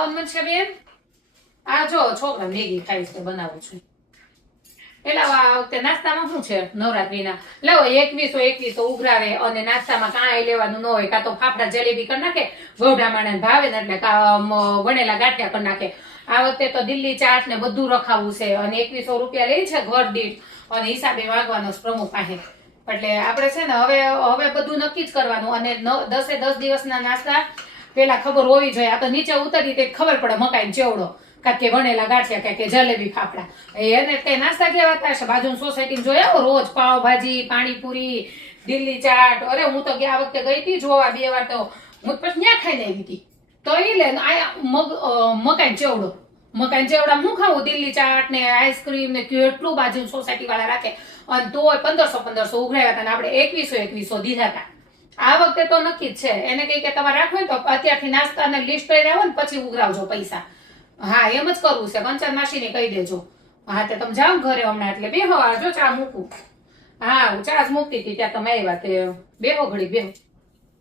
આવો મનશે બેન આ જો છોકરા મેગી ખાઈશ તો બનાવું છું એટલે આ વખતે નાસ્તામાં શું છે નવરાત્રીના લાવો 2100 ઉઘરાવે અને નાસ્તામાં કાંઈ લેવાનું ન હોય કાં તો ફાફડા જલેબી કરી નાખે ગોઢા માણે ભાવે ને એટલે વણેલા ગાંઠિયા કરી નાખે આ વખતે તો દિલ્હી ચાટ ને બધું રખાવું છે અને 2100 રૂપિયા લે છે ઘર દીઠ અને હિસાબે વાગવાનો પ્રમુખ પાસે એટલે આપણે છે ને હવે બધું નક્કી જ કરવાનું અને 10 દિવસના નાસ્તા પેલા ખબર હોવી જોઈએ આ તો નીચે ઉતરી તે ખબર પડે મકાઈ ચેવડો કાંકે વણેલા ગાંઠિયા કે જલેબી ફાફડા એને કઈ નાસ્તા કેવાતા હશે બાજુ સોસાયટી જોયા રોજ પાવભાજી પાણીપુરી દિલ્હી ચાટ અરે હું તો આ વખતે ગઈ હતી જોવા 2 વાર તો હું પછી ત્યાં ખાઈને આવી હતી તો એ લે મકાઈ ચેવડા હું ખાવું દિલ્હી ચાટ ને આઈસ્ક્રીમ ને કેટલું બાજુ સોસાયટી વાળા રાખે અને તો 1500 ઉઘરાવ્યા હતા ને આપણે 2100 દીધા હતા આ વખતે તો નક્કી જ છે એને કઈ કે તમારે રાખવું તો અત્યારથી નાસ્તાના લિસ્ટ કરી આવો ને પછી ઉઘરાવજો પૈસા હા એમ જ કરવું છે કંચન માસીને કહી દેજો હા તે તમે જાઓ ઘરે હમણાં એટલે બેહો આવજો ચા મૂકું હા હું ચા જ મૂકતી હતી ત્યાં તમે આવ્યા તે બેહો ઘડી બેહો